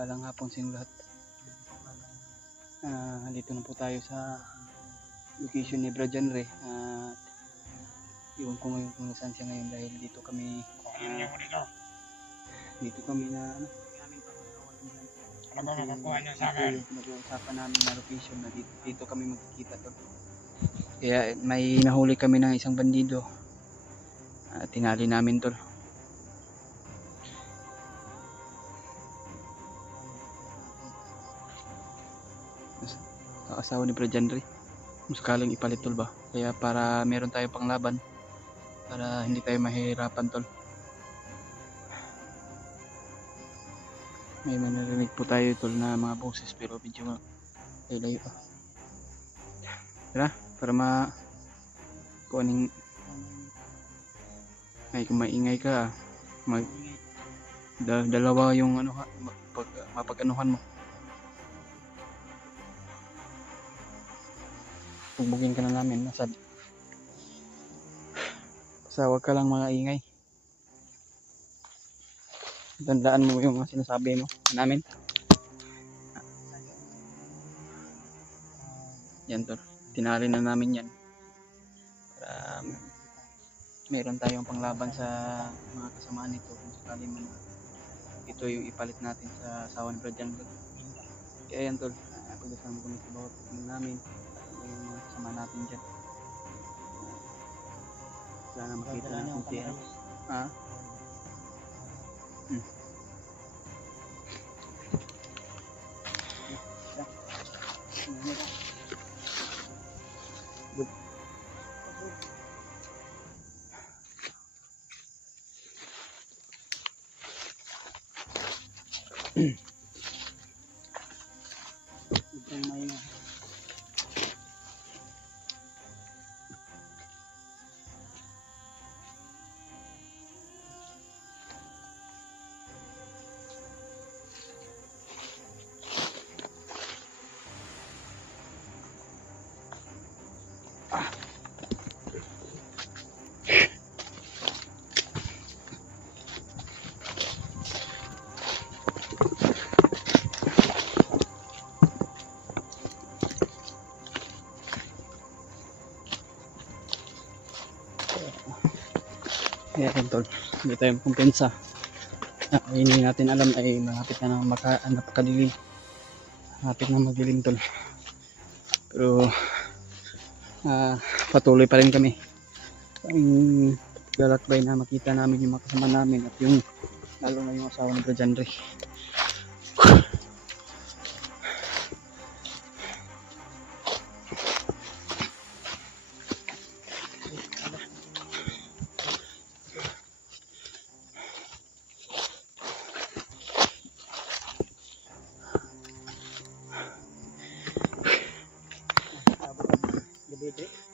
Mapagpalang hapon sa inyong lahat. Dito na po tayo sa location ni Brad Janre. Iwan ko ngayon kung saan siya ngayon dahil dito kami na Ano ba makukuha niyo sa akin? Nag-uusapan namin na location na dito kami magkikita tol. Kaya may nahuli kami ng isang bandido. Tinali namin tol. Asawa ni Brad Janre. Sakaling ipalit tol ba? Kaya para meron tayo pang laban. Para hindi tayo mahihirapan tol. May narinig po tayo tol na mga boses pero medyo layo pa. Tara, para kuning ay kung maingay ka dalawa yung ano mapag-anuhan mo. Pugbugin ka na namin nasad. Basta huwag ka lang mga ingay. Tandaan mo yung sinasabi mo namin. Yan tol. Tinali na namin yan. Para meron tayong panglaban sa mga kasamaan nito kung sakali man ito yung ipalit natin sa asawa ni Brad Janre. Kaya yan tol. Pag-asama kami sa bawat namin. Yung mga kasama natin dyan. Sana makita natin siya. Ayan tol, hindi tayo kumpensa. Hindi natin alam ay malapit na napakadilim. Malapit na magdilim tol. Pero patuloy pa rin kami. Ang lalakbay na makita namin yung mga kasama namin at yung lalo na yung asawa ni Brad Janre.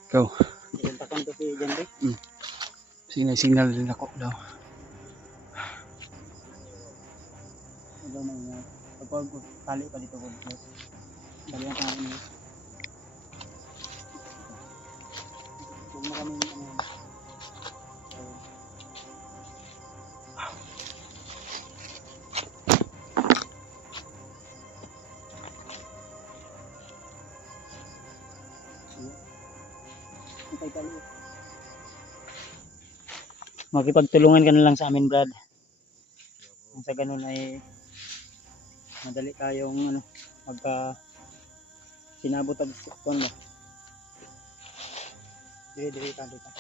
Ikaw. Ilantakan to si Janre. Signal din ako daw. Ano na yun? Kapag tali pa dito ko. Dali ang kami. Kung maraming makipagtulungan ka na lang sa amin Brad. Kung sa ganun ay madali tayong magka sinabot ang kon mo. Dire ka dito.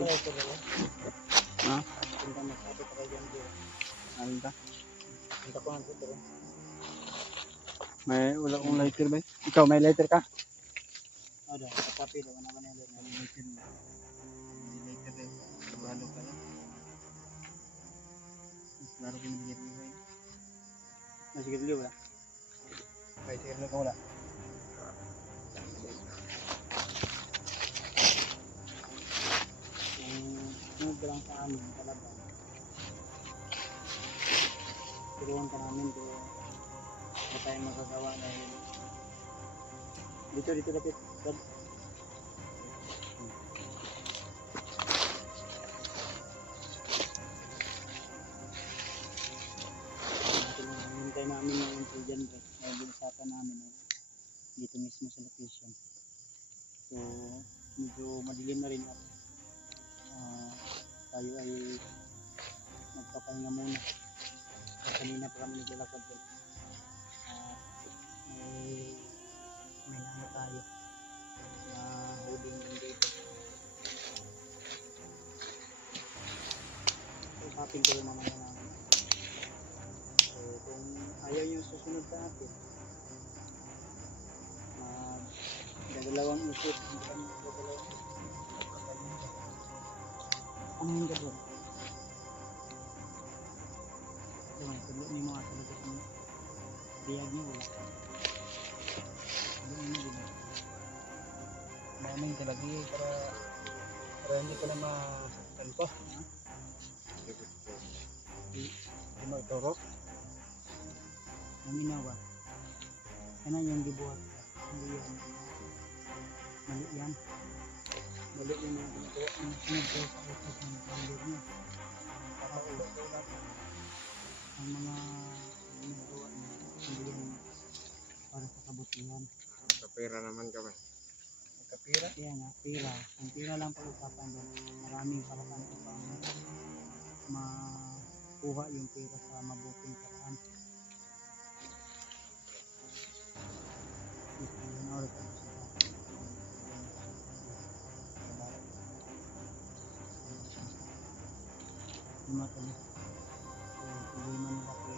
YouTube. Ha? Punta mo sa pa kayo dyan. Ano ba? Punta ko ng tutor. Wala akong lighter ba? Ikaw, may lighter ka? Ada, kape daw naman yung lighter mo. May lighter rin. Sigurado ka lang. Mas laro ko yung lighter mo. Nasigarilyo wala? Lighter na ka wala. Sunod ka lang sa amin, talaga. Turuan ka namin kung ano tayong magagawa dahil dito lapit. Dad. Hinintay namin yung entry dyan, bro. Dahil usapan namin dito mismo sa location. So, medyo madilim na rin at tayo ay magpapahinga muna. Kanina pa kami naglalakad doon. May ano tayo na huling dito. Usapin ko rin naman na namin. So kung ayaw nyo susunod sa atin, dadalawang isip, hindi kami dadalawang isip. Ano yung gabon? Diba, tulo ni mga talaga sa biyag niyo wala. Tulo ni mga Maming talaga para hindi ko na masaktan ko. Hindi mo iturok. naminawa. Ano yung gibuhat? Hindi yan. Mali yan. Mali yan ang ginagawa. Ang sinagdaw sa utak ng kalor niya. Para ulat ang mga ginagawa niya. Hindi yan para sa kabutihan. Kapira naman kami. Kapira. Kaya nga, pira. Ang pira lang pag-usapan doon. Maraming paraan upang makuha yung pira sa mabuting paraan. Lima tali. Problema nila po.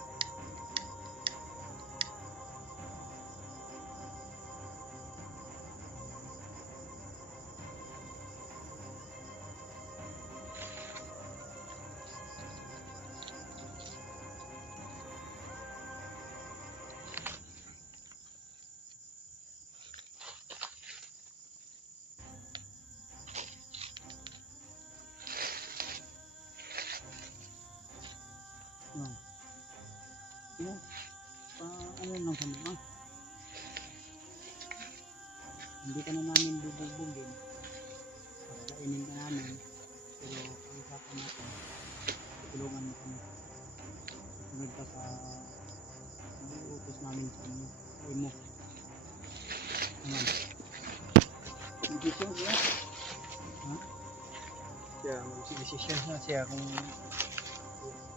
Yan. Ano lang kami hindi ka na namin bubugbugin kainin ka namin pero pag-usapan natin tutulungan mo kami sunod ka sa utos namin sa inyo sa imo naman Decision siya. ha? Siya, mag-decision na siya kung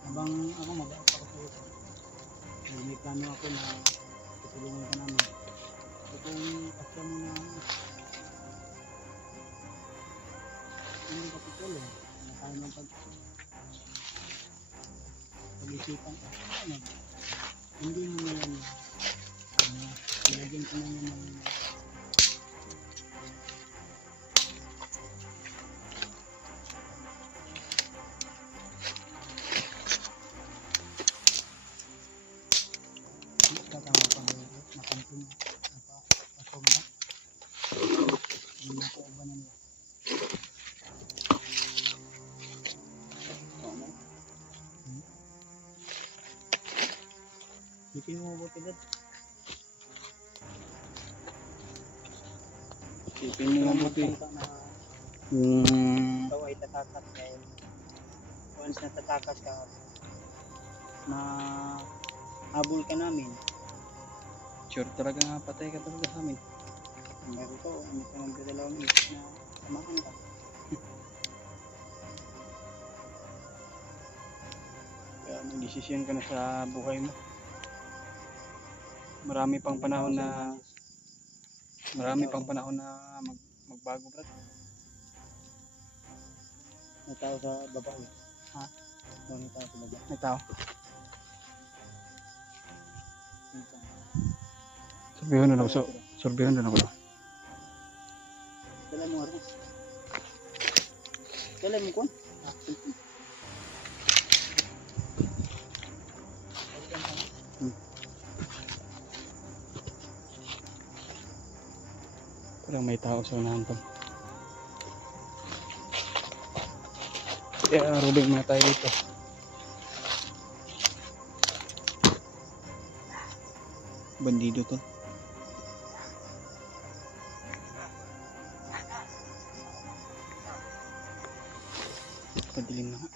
Habang ako mag-aapa ko sa iyo may plano ako na tutulungan ka namin so kung kasya mo na hindi ka tutulong na tayo ng pag-isipan hindi mo na yan nilagyan ko na yan ng tatama pa makampi mo napasok ba hindi na ko ba na nila Sipin mo mabuti dad. Sipin mo mabuti. Ikaw ay tatakas dahil once na tatakas ka na habol ka namin. Sure talaga nga patay ka talaga sa amin. Meron ko, ano ka magdadalawang isip na samahan ka. Kaya nag-decision ka na sa buhay mo. Marami pang panahon na magbago, brad. May tao sa baba eh. Ha? May tao sa baba. May tao. Dito. Surveyon na ako. Surveyon na ako. Dala mo aro. Dala mo kon. Parang may tao sa unahan to. Kaya rubing muna tayo dito. Bandido to. Padilim na nga.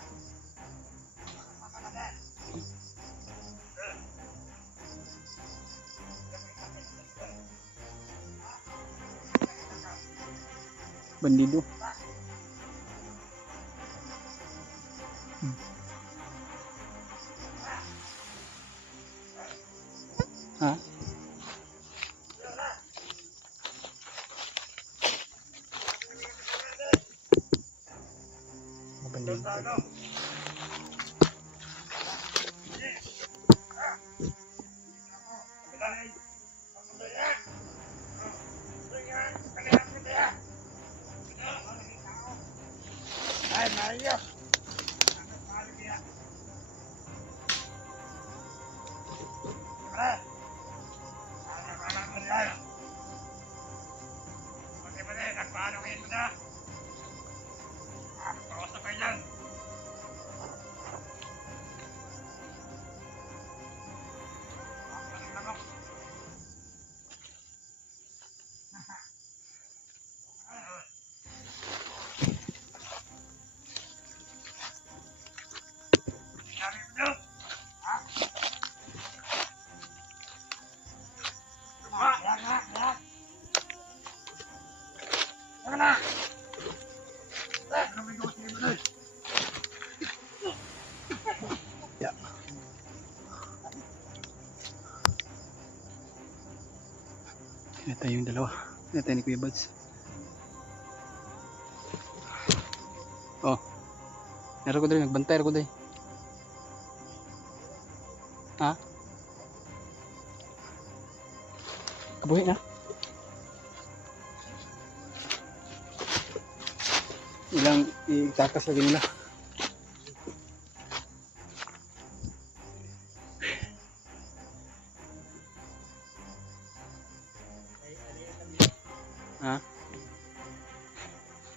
Bandido. Ha? Bandido. Ito yung dalawa. Ito ni Kuya Buds. Oh. Meron ko din. Nagbantay ko din. Ha? Kabuhi na. Ilang itakas lagi nila. Ha?